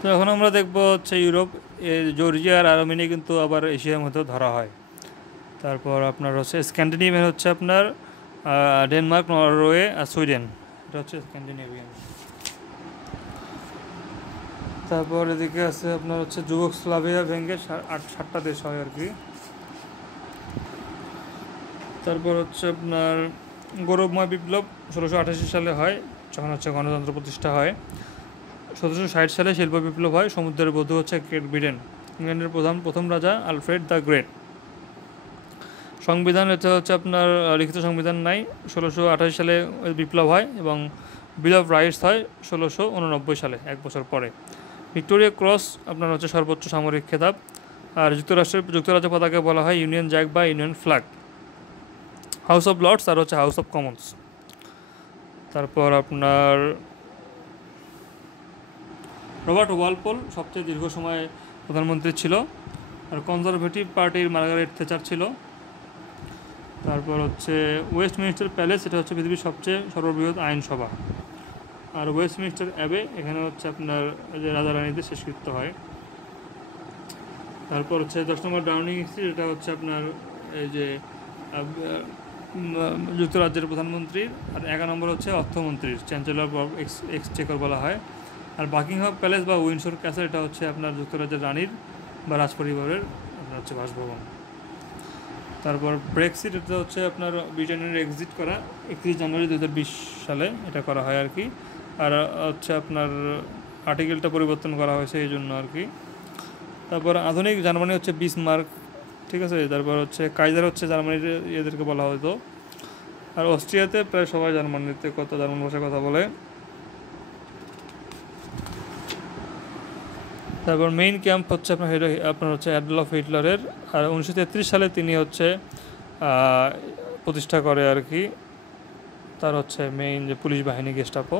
তো এখন আমরা দেখব হচ্ছে ইউরোপ, জর্জিয়া আর আর্মেনিয়া কিন্তু আবার এশিয়ার মধ্যে ধরা হয়। তারপর আপনার হচ্ছে স্ক্যান্ডিনেভিয়ান হচ্ছে আপনার ডেনমার্ক, নরওয়ে আর সুইডেন, এটা হচ্ছে স্ক্যান্ডিনেভিয়ান। তারপর এদিকে আছে আপনার হচ্ছে যুগোস্লাভিয়া ভেঙে 7টা দেশ হয় আর কি। তারপর হচ্ছে আপনার গৌরবময় বিপ্লব 1688 সালে হয়, যখন হচ্ছে গণতন্ত্র প্রতিষ্ঠা হয়। 1760 সালে শিল্প বিপ্লব হয়, সমুদ্রের বধূ হচ্ছে গ্রেট ব্রিটেন। ইংল্যান্ডের প্রথম রাজা আলফ্রেড দ্য গ্রেট। সংবিধান, এটা হচ্ছে আপনার লিখিত সংবিধান নাই। 1688 সালে বিপ্লব হয় এবং বিল অফ রাইটস হয় 1689 সালে, 1 বছর পরে। ভিক্টোরিয়া ক্রস আপনার হচ্ছে সর্বোচ্চ সামরিক খেতাব। আর যুক্তরাজ্য পতাকা বলা হয় ইউনিয়ন জ্যাক বা Union flag. House of Lords আর হচ্ছে হাউস অফ কমন্স। তারপর আপনার রবার্ট ওয়ালপোল সবচেয়ে দীর্ঘ সময় প্রধানমন্ত্রী ছিল। আর কনজারভেটিভ পার্টির মার্গারেট থেচার ছিল। তারপর হচ্ছে ওয়েস্টমিনিস্টার প্যালেস, এটা হচ্ছে পৃথিবীর সবচেয়ে সর্ববৃহৎ আইনসভা। আর ওয়েস্টমিনিস্টার অ্যাবে, এখানে হচ্ছে আপনার যে রাজা রানীদের শেষকৃত্য হয়। তারপর হচ্ছে 10 নম্বর ডাউনিং স্ট্রিট, এটা হচ্ছে আপনার এই যে যুক্তরাজ্যের প্রধানমন্ত্রীর। আর 11 নম্বর হচ্ছে অর্থমন্ত্রীর, চ্যান্সেলর অফ এক্সচেকার বলা হয়। আর বাকিংহাম প্যালেস বা উইন্ডসর ক্যাসেল, এটা হচ্ছে আপনার যুক্তরাজ্যের রানীর বা রাজপরিবারের আপনার হচ্ছে বাসভবন। তারপর ব্রেক্সিট, এটা হচ্ছে আপনার ব্রিটেনের এক্সিট করা 31 জানুয়ারি 2020 সালে এটা করা হয় আর কি। আর হচ্ছে আপনার আর্টিকেলটা পরিবর্তন করা হয়েছে এই জন্য আর কি। তারপর আধুনিক জার্মানি হচ্ছে বিসমার্ক, ঠিক আছে। তারপর হচ্ছে কাইজার হচ্ছে জার্মানির এদেরকে বলা হতো। আর অস্ট্রিয়াতে প্রায় সবাই জার্মান ভাষায় কথা বলে। তারপর মেইন ক্যাম্প হচ্ছে আপনার হচ্ছে অ্যাডলফ হিটলারের। আর 1933 সালে তিনি হচ্ছে প্রতিষ্ঠা করে আর কি তার হচ্ছে মেইন যে পুলিশ বাহিনী, গেস্টাপো।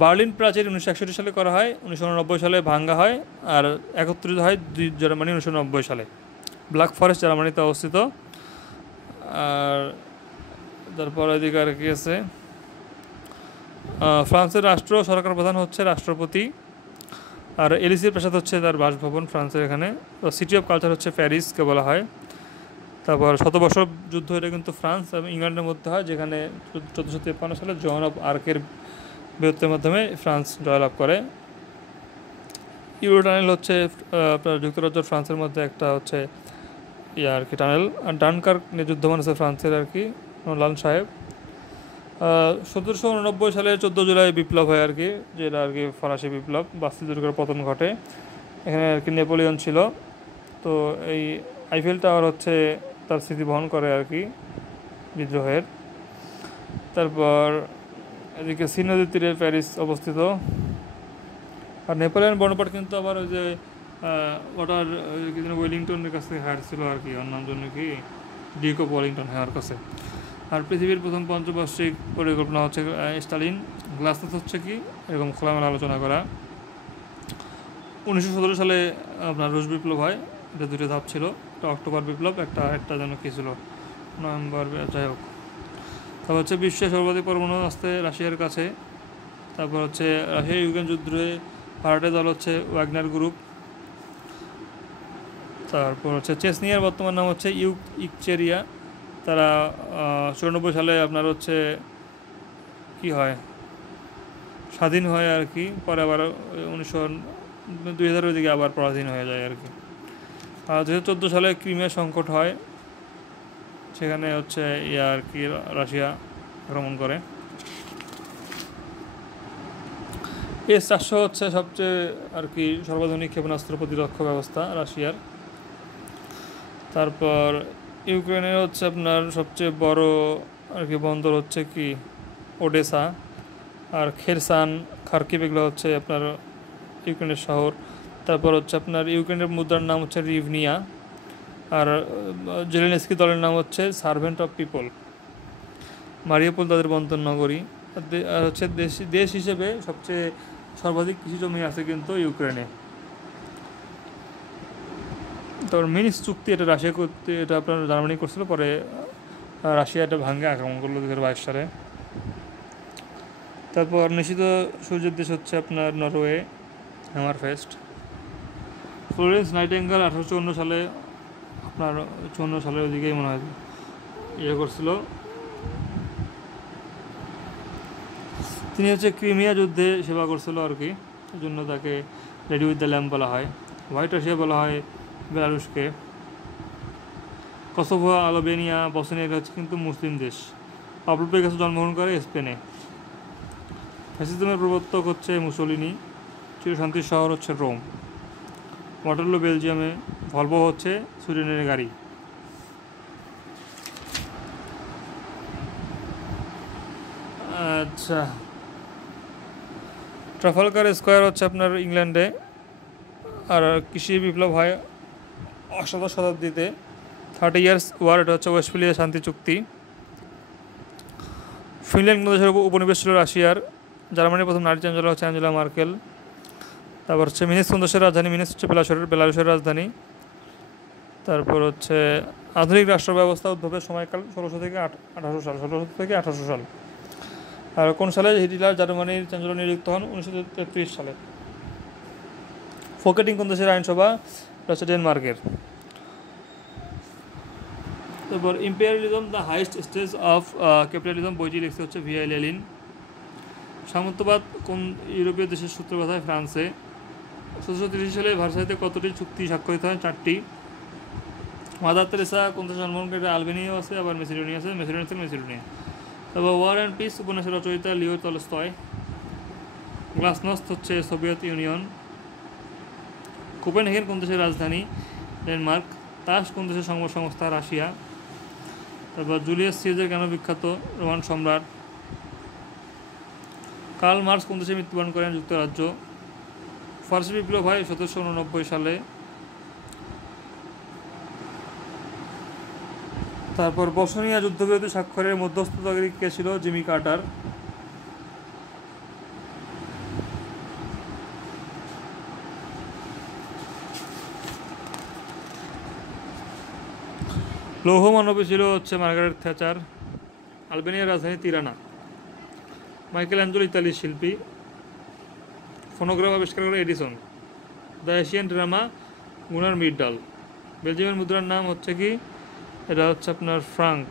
বার্লিন প্রাচীর 1961 সালে করা হয়, 1990 সালে ভাঙ্গা হয়। আর একত্রিত হয় জার্মানি 1990 সালে। ব্ল্যাক ফরেস্ট জার্মানিতে অবস্থিত। আর তারপর এদিকে আর কি আছে, ফ্রান্সের সরকার প্রধান হচ্ছে রাষ্ট্রপতি। আর এলিসির প্রাসাদ হচ্ছে তার বাসভবন ফ্রান্সের এখানে। সিটি অফ কালচার হচ্ছে প্যারিসকে বলা হয়। তারপর 100 বছর যুদ্ধ, এটা কিন্তু ফ্রান্স এবং ইংল্যান্ডের মধ্যে হয়, যেখানে 1453 সালে জন অফ আর্কের বীরত্বের মাধ্যমে ফ্রান্স জয়লাভ করে। ইউরো টানেল হচ্ছে আপনার যুক্তরাজ্য ফ্রান্সের মধ্যে একটা হচ্ছে আর কি টানেল। আর ডানকার্ক যুদ্ধমান আছে ফ্রান্সের আর কি, লাল সাহেব। 1789 সালে 14 জুলাই বিপ্লব হয় আর কি, যেটা আর কি ফরাসি বিপ্লব। বাস্তি দুর্গের পতন ঘটে, এখানে আর কি নেপোলিয়ন ছিল। তো এই আইফেল টাওয়ার হচ্ছে তার স্মৃতি বহন করে আর কি বিদ্রোহের। তারপর এদিকে সি নদীর তীরে প্যারিস অবস্থিত। আর নেপোলিয়ন বর্ণপাট কিন্তু আবার ওই যে ওটার ওয়েলিংটনের কাছে হায়ার ছিল আর কি, ওর নাম জন্য কি ডিউক অফ ওয়েলিংটন হায়ার কাছে। আর পৃথিবীর প্রথম পঞ্চবার্ষিক পরিকল্পনা হচ্ছে স্টালিন। গ্লাসনোস্ট হচ্ছে কি এরকম খোলামেলা আলোচনা করা। 1917 সালে আপনার রুশ বিপ্লব হয়, এটা 2টা ধাপ ছিল, একটা অক্টোবর বিপ্লব, একটা যেন কী ছিল নভেম্বর, যাই হোক। তারপর হচ্ছে বিশ্বের সর্বাধিক পরমাণু আসতে রাশিয়ার কাছে। তারপর হচ্ছে রাশিয়া ইউক্রেন যুদ্ধে ভাড়াটে দল হচ্ছে ওয়াগনার গ্রুপ। তারপর হচ্ছে চেচনিয়ার বর্তমান নাম হচ্ছে ইকচেরিয়া। তারা 94 সালে আপনার হচ্ছে কি হয় স্বাধীন হয় আর কি, পরে আবার 2000-এর দিকে আবার পরাধীন হয়ে যায় আর কি। আর 2014 সালে ক্রিমিয়া সংকট হয়, সেখানে হচ্ছে আর কি রাশিয়া আক্রমণ করে। S-400 হচ্ছে সবচেয়ে আর কি সর্বাধুনিক ক্ষেপণাস্ত্র প্রতিরক্ষা ব্যবস্থা রাশিয়ার। তারপর ইউক্রেনের হচ্ছে আপনার সবচেয়ে বড় আর কি বন্দর হচ্ছে কি ওডেসা। আর খেরসান, খার্কিভ, এগুলো হচ্ছে আপনার ইউক্রেনের শহর। তারপর হচ্ছে আপনার ইউক্রেনের মুদ্রার নাম হচ্ছে রিভনিয়া। আর জেলেনস্কি দলের নাম হচ্ছে সার্ভেন্ট অফ পিপল। মারিউপোল তাদের বন্দর নগরী। আর হচ্ছে দেশ হিসেবে সবচেয়ে সর্বাধিক কৃষি জমি আছে কিন্তু ইউক্রেনে। তারপর মিনিস্ক চুক্তি, এটা রাশিয়া করতে, এটা আপনার জার্মানি করছিল, পরে রাশিয়া এটা ভাঙ্গে আক্রমণ করলো 2022 সালে। তারপর নিষিদ্ধ সূর্যের দেশ হচ্ছে আপনার Norway. Hammer fest. Florence nightingale 1854 সালে, আপনার 54 সালের ওদিকেই মনে হয় ইয়ে করছিল। তিনি হচ্ছে ক্রিমিয়া যুদ্ধে সেবা করছিল আর কি, এই জন্য তাকে লেডি উইথ দ্য ল্যাম্প বলা হয়। হোয়াইট রাশিয়া বলা হয় বেলারুশকে। কসোভো, আলবেনিয়া, বসনিয়া এগুলো হচ্ছে কিন্তু মুসলিম দেশ। পাবলো পিকাসো জন্মগ্রহণ করে স্পেনে। ফ্যাসিজমের প্রবর্তক হচ্ছে মুসোলিনি। চিরশান্তির শহর হচ্ছে রোম। ওয়াটারলু বেলজিয়ামে। ভলভো হচ্ছে সুইডেনের গাড়ি। আচ্ছা, ট্রাফালগার স্কোয়ার হচ্ছে আপনার ইংল্যান্ডে। আর কৃষি বিপ্লব হয় 18 শতাব্দীতে। 30 ইয়ার্স ওয়ার, এটা হচ্ছে ওয়েস্টফালিয়া শান্তি চুক্তি। ফিনল্যান্ড দেশের উপনিবেশ ছিল রাশিয়ার। জার্মানির প্রথম নারী চ্যান্সেলর হচ্ছে অ্যাঞ্জেলা মার্কেল। তারপর হচ্ছে মিনিস্ক কোন দেশের রাজধানী? মিনিস্ক হচ্ছে বেলারুশের রাজধানী। তারপর হচ্ছে আধুনিক রাষ্ট্র ব্যবস্থা উদ্ভবের সময়কাল 1600 থেকে 1800 সাল, 1600 থেকে 1800 সাল। আর কোন সালে হিটলার জার্মানির চ্যান্সেলর নিযুক্ত হন? 1933 সালে। ফোকেটিং কোন দেশের আইনসভা? এটা হচ্ছে ডেনমার্কের। তারপর imperialism the highest stage of capitalism বইটি লিখতে হচ্ছে ভিআই লেলিন। সামন্তবাদ কোন ইউরোপীয় দেশের সূত্রপাত হয়? ফ্রান্সে। 1730 সালে ভার্সাইতে কতটি চুক্তি স্বাক্ষরিত হয়? 4টি। মাদার তেরেসা কোন দেশে জন্মগ্রহণ করে? আলবেনিয়াও আছে, আবার মেসিডোনিয়া আছে। মেসিডোনিয়া। তারপর ওয়ার অ্যান্ড পিস উপন্যাসের রচয়িতা লিও টলস্টয়। গ্লাসনস্ট হচ্ছে সোভিয়েত ইউনিয়ন। কোপেনহেগেন কোন দেশের রাজধানী? ডেনমার্ক। তাস কোন দেশের সংবাদ সংস্থা? রাশিয়া। তারপর জুলিয়াস সিজার কেন বিখ্যাত? রোমান সম্রাট। কার্ল মার্কস কোন দেশে মৃত্যুবরণ করেন? যুক্তরাজ্য। ফরাসি বিপ্লব হয় 1789 সালে। তারপর বসনিয়া যুদ্ধবিরতি স্বাক্ষরের মধ্যস্থতাকারী কে ছিল? Jimmy Carter. লৌহ মানবী ছিল হচ্ছে মার্গারেট থ্যাচার। আলবেনিয়ার রাজধানী তিরানা। মাইকেল অ্যাঞ্জেলো ইতালির শিল্পী। ফোনোগ্রাফ আবিষ্কার করে এডিসন। দ্য এশিয়ান ড্রামা গুনার মিডডাল। বেলজিয়ামের মুদ্রার নাম হচ্ছে কি? এটা হচ্ছে আপনার ফ্রাঙ্ক।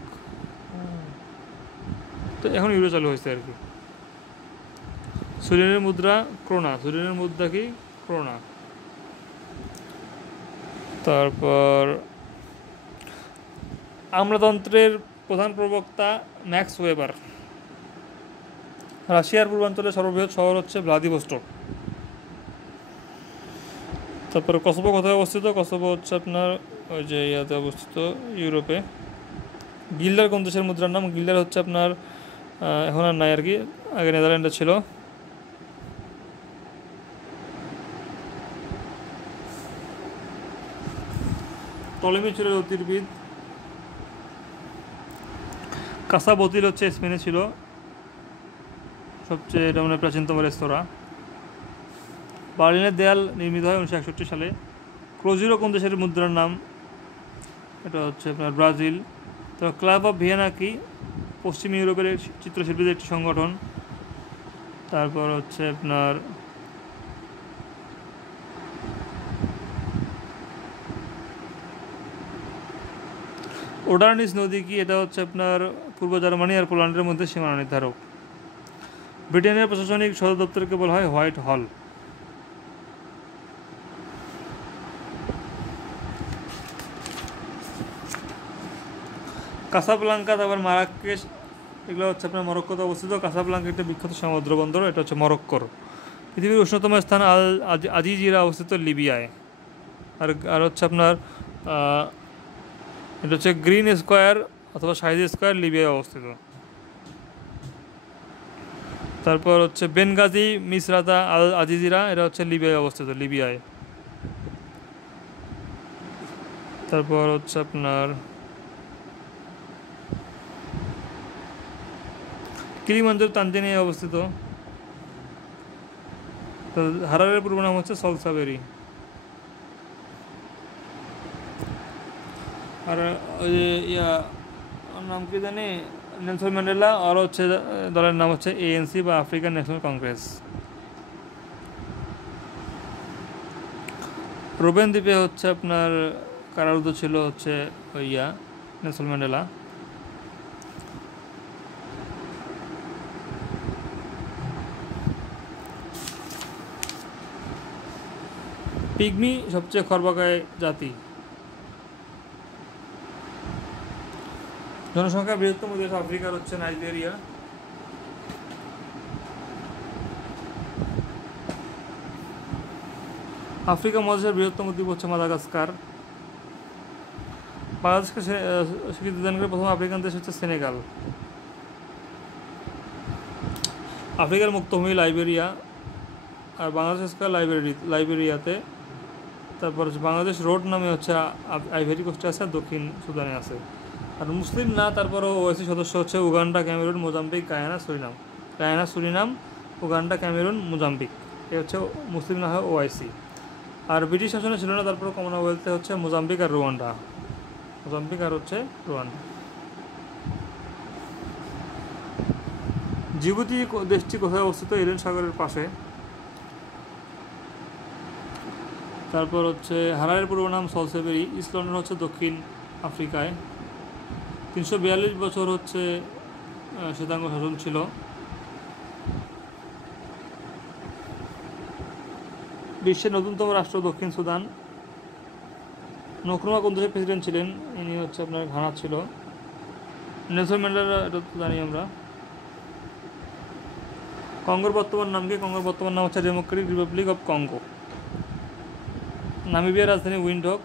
তো এখন ইউরো চালু হয়েছে আর কি। সুইডেনের মুদ্রা ক্রোনা। সুইডেনের মুদ্রা কি? ক্রোনা। তারপর আমলাতন্ত্রের প্রধান প্রবক্তা ম্যাক্স ওয়েবার। রাশিয়ার পূর্বাঞ্চলের সর্ববৃহৎ শহর হচ্ছে ভ্লাদিভস্টক। তারপরে কসোভো কোথায় অবস্থিত? কসোভো হচ্ছে আপনার ওই যে ইয়াতে অবস্থিত, ইউরোপে। গিল্ডার কোন দেশের মুদ্রার নাম? গিল্ডার হচ্ছে আপনার এখন আর নাই আর কি, আগে নেদারল্যান্ডে ছিল। টলেমি ছিল জ্যোতির্বিদ। কাসাবোতিল হচ্ছে স্পেনে ছিল সবচেয়ে, এটা মানে প্রাচীনতম রেস্তোরাঁ। বার্লিনের দেয়াল নির্মিত হয় 1961 সালে। ক্রোজিরো কোন দেশের মুদ্রার নাম? এটা হচ্ছে আপনার ব্রাজিল। তো ক্লাব অফ ভিয়েনা কি? পশ্চিম ইউরোপের চিত্রশিল্পীদের একটি সংগঠন। তারপর হচ্ছে আপনার ওডার্নিস নদী কি? এটা হচ্ছে আপনার পূর্ব জার্মানি আর পোল্যান্ডের মধ্যে সীমানা নির্ধারক। ব্রিটেনের প্রশাসনিক সদর দপ্তরকে বলা হয় হোয়াইট হল। কাসাব্লাঙ্কা, তারপর মারাক্কেশ, এগুলো হচ্ছে আপনার মরক্কোতে অবস্থিত। কাসাব্লাঙ্কা একটা বিখ্যাত সমুদ্র বন্দর, এটা হচ্ছে মরক্কোর। পৃথিবীর উষ্ণতম স্থান আল আজিজিরা অবস্থিত লিবিয়ায়। আর হচ্ছে আপনার এটা হচ্ছে গ্রিন স্কোয়ার অথবা শাহিদ স্কোয়ার, লিবিয়ায় অবস্থিত। তারপর হচ্ছে বেনগাজি মিসরাতা আল আজিজিরা, এটা হচ্ছে লিবিয়ায় অবস্থিত, লিবিয়ায়। তারপর হচ্ছে আপনার কিলিমাঞ্জারো তানজানিয়ায় অবস্থিত। হারারের পূর্ব নাম হচ্ছে সলসাবেরি। আর ওই ইয়া নাম কি জানি, নেলসন ম্যান্ডেলা। আর হচ্ছে দলের নাম হচ্ছে ANC বা আফ্রিকান ন্যাশনাল কংগ্রেস। রোবেন দ্বীপে হচ্ছে আপনার কারারুদ্ধ ছিল হচ্ছে নেলসন ম্যান্ডেলা। পিগমি সবচেয়ে খর্বাকায় জাতি। জনসংখ্যা বৃহত্তম দেশ আফ্রিকার হচ্ছে নাইজেরিয়া। আফ্রিকা মহাদেশের বৃহত্তম দ্বীপ হচ্ছে মাদাগাস্কার। বাংলাদেশকে স্বীকৃতি দান করে প্রথম আফ্রিকান দেশ হচ্ছে সেনেগাল। আফ্রিকার মুক্তভূমি লাইবেরিয়া, আর বাংলাদেশ লাইবেরিয়াতে। তারপর হচ্ছে বাংলাদেশ রোড নামে হচ্ছে আইভরি কোস্টে আছে, আর দক্ষিণ সুদানে আছে। আর মুসলিম না তারপরও ওআইসি সদস্য হচ্ছে Uganda, Cameroon, Mozambique, Guyana, Suriname, Uganda, Cameroon, Mozambique. এ হচ্ছে মুসলিম না হয় ওআইসি। আর ব্রিটিশ শাসনে ছিল না, তারপর কমনওয়েলথে হচ্ছে মোজাম্বিক আর রুয়ান্ডা। জিবুতি দেশটি কোথায় অবস্থিত? এডেন সাগরের পাশে। তারপর হচ্ছে হারারের পূর্ব নাম সলসেবেরি। ইস্ট লন্ডন হচ্ছে দক্ষিণ আফ্রিকায়। 342 বছর হচ্ছে শ্বেতাঙ্গ শাসন ছিল। বিশ্বের নতুনতম রাষ্ট্র দক্ষিণ সুদান। নক্রুমা কোন দেশের প্রেসিডেন্ট ছিলেন? ইনি হচ্ছে আপনার ঘানা ছিল। নেলসন ম্যান্ডেলা, এটা তো জানি আমরা। কঙ্গোর বর্তমান নাম কি? কঙ্গোর বর্তমান নাম হচ্ছে ডেমোক্রেটিক রিপাবলিক অফ কঙ্গো। নামিবিয়ার রাজধানী উইন্ডহক।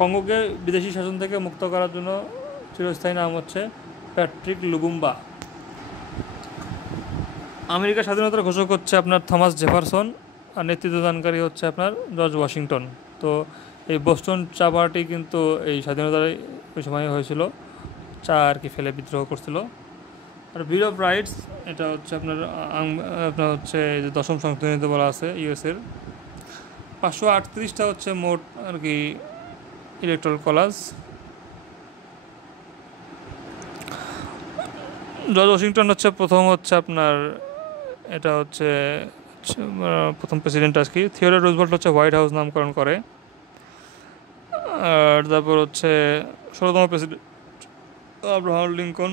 কঙ্গোকে বিদেশি শাসন থেকে মুক্ত করার জন্য চিরস্থায়ী নাম হচ্ছে প্যাট্রিক লুবুম্বা। আমেরিকার স্বাধীনতার ঘোষক হচ্ছে আপনার থমাস জেফারসন, আর নেতৃত্বদানকারী হচ্ছে আপনার জর্জ ওয়াশিংটন। তো এই বোস্টন চা পার্টি কিন্তু এই স্বাধীনতার ওই সময় হয়েছিল, চা আর কি ফেলে বিদ্রোহ করছিল। আর বিল অফ রাইটস, এটা হচ্ছে আপনার হচ্ছে যে 10ম সংশোধনীতে বলা আছে ইউএসের। 538টা হচ্ছে মোট আর কি ইলেকট্রাল কলেজ। জর্জ ওয়াশিংটন হচ্ছে প্রথম হচ্ছে আপনার এটা হচ্ছে প্রথম প্রেসিডেন্ট আর কি। থিওডর রুজভেল্ট হচ্ছে হোয়াইট হাউস নামকরণ করে। আর তারপর হচ্ছে 16তম president Abraham Lincoln.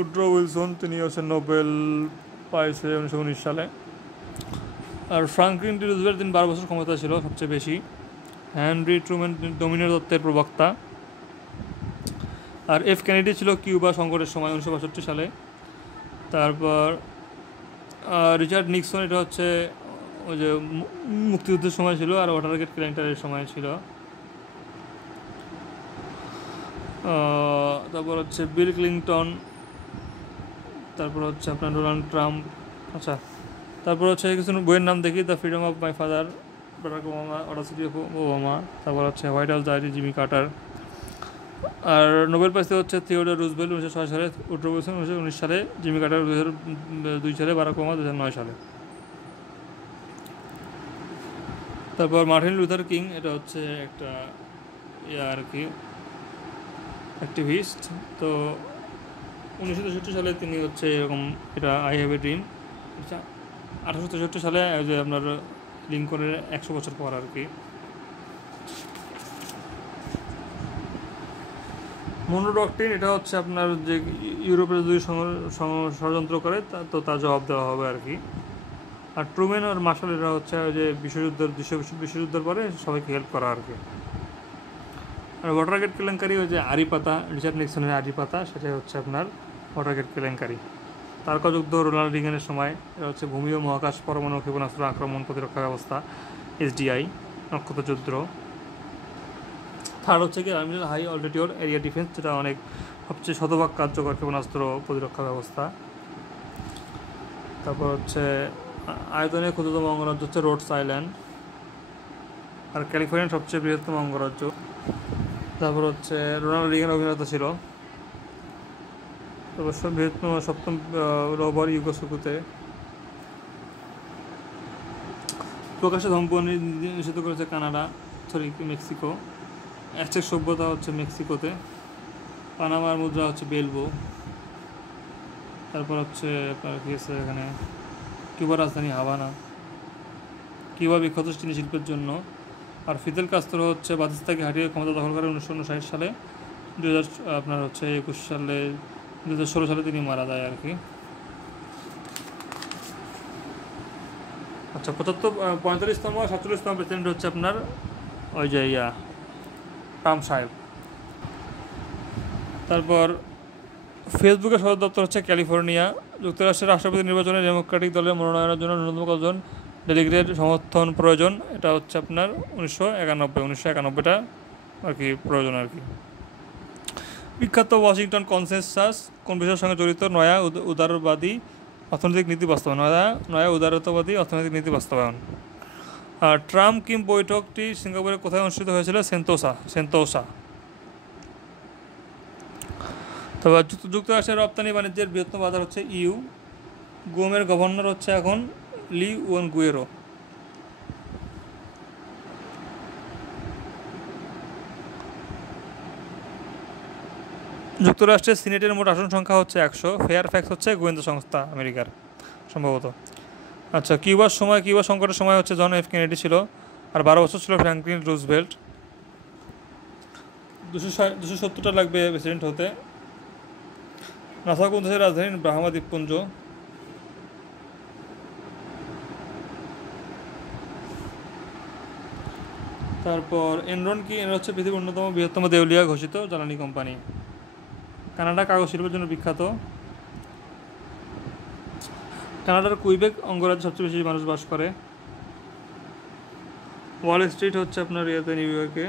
Woodrow Wilson, তিনি হচ্ছে নোবেল পাইছে 1919 সালে। আর ফ্রাঙ্কলিন ডি রুজভেল্ট, তিনি 12 বছর ক্ষমতা ছিল সবচেয়ে বেশি। হেনরি ট্রুম্যান ডোমিনো তত্ত্বের প্রবক্তা। আর এফ কেনেডি ছিল কিউবা সংকটের সময় 1962 সালে। তারপর রিচার্ড নিক্সন, এটা হচ্ছে ওই যে মুক্তিযুদ্ধের সময় ছিল, আর ওয়াটারগেট কেলেঙ্কারির সময় ছিল। তারপর হচ্ছে বিল ক্লিনটন। তারপর হচ্ছে আপনার ডোনাল্ড ট্রাম্প। আচ্ছা, তারপর হচ্ছে কিছু বইয়ের নাম দেখি। The freedom of my father, Barack Obama, audacity of Obama. তারপর হচ্ছে White House diary, Jimmy Carter. আর নোবেল প্রাইজ হচ্ছে থিওডর রুজভেল্ট 1906 সালে, উড্রো উইলসন 1919 সালে, জিমি কার্টার 2002 সালে, বারাক ওবামা 2009 সালে। তারপর মার্টিন লুথার কিং, এটা হচ্ছে একটা আর কি অ্যাক্টিভিস্ট। তো 1963 সালে তিনি হচ্ছে এরকম এটা আই হ্যাভ এ ড্রিম। 1863 সালে যে আপনার লিঙ্কনের 100 বছর পর আর কি। মনরো ডক্ট্রিন, এটা হচ্ছে আপনার যে ইউরোপের যদি ষড়যন্ত্র করে তো তার জবাব দেওয়া হবে আর কি। আর ট্রুম্যান আর মার্শাল, এরা হচ্ছে যে বিশ্বযুদ্ধের পরে সবাইকে হেল্প করা আর কি। আর ওয়াটারগেট কেলেঙ্কারি, ওই যে আরি পাতা, রিচার্ড নিক্সনের আরি পাতা, সেটাই হচ্ছে আপনার ওয়াটারগেট কেলেঙ্কারি। তারকাযুদ্ধ রোনাল্ড রিগানের সময়, এটা হচ্ছে ভূমি ও মহাকাশ পরমাণু ক্ষেপণাস্ত্র আক্রমণ প্রতিরক্ষা ব্যবস্থা, এসডিআই, নক্ষত্রযুদ্ধ। থার্ড হচ্ছে কি আর্মির হাই অল্টিটিউড এরিয়া ডিফেন্স, যেটা অনেক সবচেয়ে শতভাগ কার্যকর ক্ষেপণাস্ত্র প্রতিরক্ষা ব্যবস্থা। তারপর হচ্ছে আয়তনে ক্ষুদ্রতম অঙ্গরাজ্য হচ্ছে রোডস আইল্যান্ড। আর ক্যালিফোর্নিয়ার সবচেয়ে বৃহত্তম অঙ্গরাজ্য। তারপর হচ্ছে রোনাল্ড রিগান অভিনেতা ছিল। তারপর বৃহত্তম 7ম রবার ইউগোস্লাভিয়াতে। প্রকাশ্যে ধূমপান নিষিদ্ধ করেছে মেক্সিকো। অ্যাজটেক সভ্যতা হচ্ছে মেক্সিকোতে। পানামার মুদ্রা হচ্ছে বেলবো। তারপর হচ্ছে আপনার কি আছে এখানে কিউবার রাজধানী হাভানা। কিউবা বিখ্যাত চিনি শিল্পের জন্য। আর ফিদেল কাস্ত্রো হচ্ছে বাতিস্তাকে হারিয়ে ক্ষমতা দখল করে 1959 সালে। 2021 সালে 2016 সালে তিনি মারা যায় আর কি। আচ্ছা 45তম 47তম প্রেসিডেন্ট হচ্ছে আপনার ওই যে ট্রাম্প সাহেব। তারপর ফেসবুকের সদর দপ্তর হচ্ছে ক্যালিফোর্নিয়া। যুক্তরাষ্ট্রের রাষ্ট্রপতি নির্বাচনে ডেমোক্রেটিক দলের মনোনয়নের জন্য ন্যূনতম কতজন ডেলিগেটের সমর্থন প্রয়োজন? এটা হচ্ছে আপনার 1991টা আর কি প্রয়োজন আর কি। বিখ্যাত ওয়াশিংটন কনসেনসাস কোন বিষয়ের সঙ্গে জড়িত? নয়া উদারবাদী অর্থনৈতিক নীতি বাস্তবায়ন। নয়া উদারতাবাদী অর্থনৈতিক নীতি বাস্তবায়ন। আর ট্রাম্প কিম বৈঠকটি সিঙ্গাপুরে কোথায় অনুষ্ঠিত হয়েছিল? সেন্তোসা। তবে যুক্তরাষ্ট্রের রপ্তানি বাণিজ্যের বৃহত্তম বাজার হচ্ছে ইউ। গুমের গভর্নর হচ্ছে এখন লি ওয়েন গুয়েরো। যুক্তরাষ্ট্রের সিনেটের মোট আসন সংখ্যা হচ্ছে 100। ফেয়ারফ্যাক্স হচ্ছে গোয়েন্দা সংস্থা আমেরিকার সম্ভবত। আচ্ছা কিউবা সংকটের সময় হচ্ছে জন এফ কেনেডি ছিল। আর 12 বছর ছিল ফ্র্যাঙ্কলিন রুজভেল্ট। 270টা লাগবে প্রেসিডেন্ট হতে। নাসা কোন দেশের রাজধানী? বাহামা দ্বীপপুঞ্জ। তারপর এনরন কি? এনরন হচ্ছে পৃথিবীর অন্যতম বৃহত্তম দেউলিয়া ঘোষিত জ্বালানি কোম্পানি। কানাডা কাগজ শিল্পের জন্য বিখ্যাত। কানাডার কুইবেক অঙ্গরাজ্যে সবচেয়ে বেশি মানুষ বাস করে। ওয়াল স্ট্রিট হচ্ছে আপনার নিউ ইয়র্কে।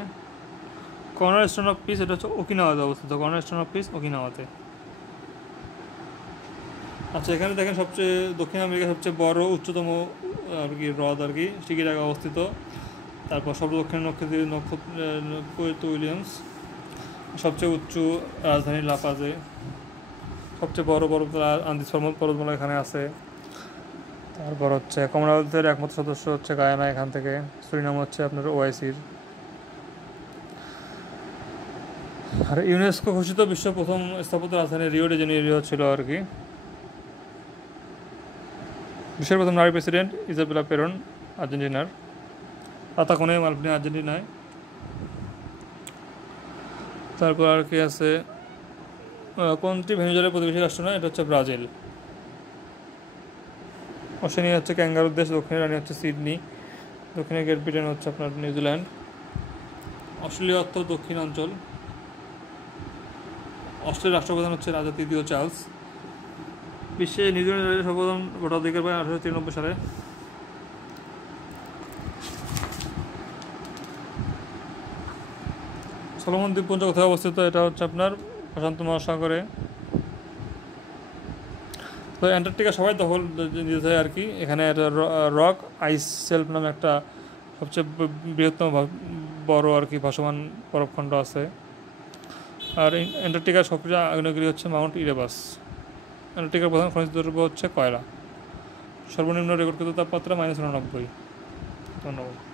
কর্নারস্টোন অফ পিস এটা হচ্ছে ওকিনাওয়াতে অবস্থিত। কর্নারস্টোন অফ পিস ওকিনাওয়াতে। আচ্ছা এখানে দেখেন সবচেয়ে দক্ষিণ আমেরিকার সবচেয়ে বড় উচ্চতম আর কি হ্রদ আর কি ঠিকই জায়গায় অবস্থিত। তারপর সর্ব দক্ষিণ নক্ষত্র উইলিয়ামস। সবচেয়ে উঁচু রাজধানী লাপাজে। সবচেয়ে বড় আন্দিজ পর্বতমালা এখানে আছে। তারপর হচ্ছে কমনওয়েলথের একমাত্র সদস্য হচ্ছে গায়ানা এখান থেকে। সুরিনাম হচ্ছে আপনার ওআইসির। আর ইউনেস্কো ঘোষিত বিশ্বের প্রথম স্থাপত্য রাজধানী রিও ডি জেনিরো ছিল আর কি। বিশ্বের প্রথম নারী প্রেসিডেন্ট ইজাবেলা পেরন আর্জেন্টিনার। পাতাকোনে মালভিনা আর্জেন্টিনায়। তারপর আর কি আছে কোনটি ভেনেজুয়েলার প্রতিবেশী রাষ্ট্র নয়? এটা হচ্ছে ব্রাজিল। অস্ট্রেলিয়া হচ্ছে ক্যাঙ্গারুর দেশ। দক্ষিণের রানী হচ্ছে সিডনি। দক্ষিণে গ্রেট ব্রিটেন হচ্ছে আপনার নিউজিল্যান্ড। অস্ট্রেলিয়া অর্থ দক্ষিণ অঞ্চল। অস্ট্রেলিয়ার রাষ্ট্রপ্রধান হচ্ছে রাজা তৃতীয় চার্লস। বিশ্বে নিউজিল্যান্ডের সর্বপ্রথম ভোটাধিকার পায় 1893 সালে। সলোমন দ্বীপপুঞ্জ কোথায় অবস্থিত? এটা হচ্ছে আপনার প্রশান্ত মহাসাগরে। তো অ্যান্টার্কটিকা সবাই দখল নিতে চায় আর কি। এখানে রক আইস শেলফ নামে একটা সবচেয়ে বৃহত্তম বড় আর কি ভাসমান বরফখণ্ড আছে। আর অ্যান্টার্কটিকার সবচেয়ে আগ্নেয়গিরি হচ্ছে মাউন্ট ইরেবাস। অ্যান্টার্কটিকার প্রধান খনিজ দ্রব্য হচ্ছে কয়লা। সর্বনিম্ন রেকর্ডকৃত তাপমাত্রা -89। ধন্যবাদ।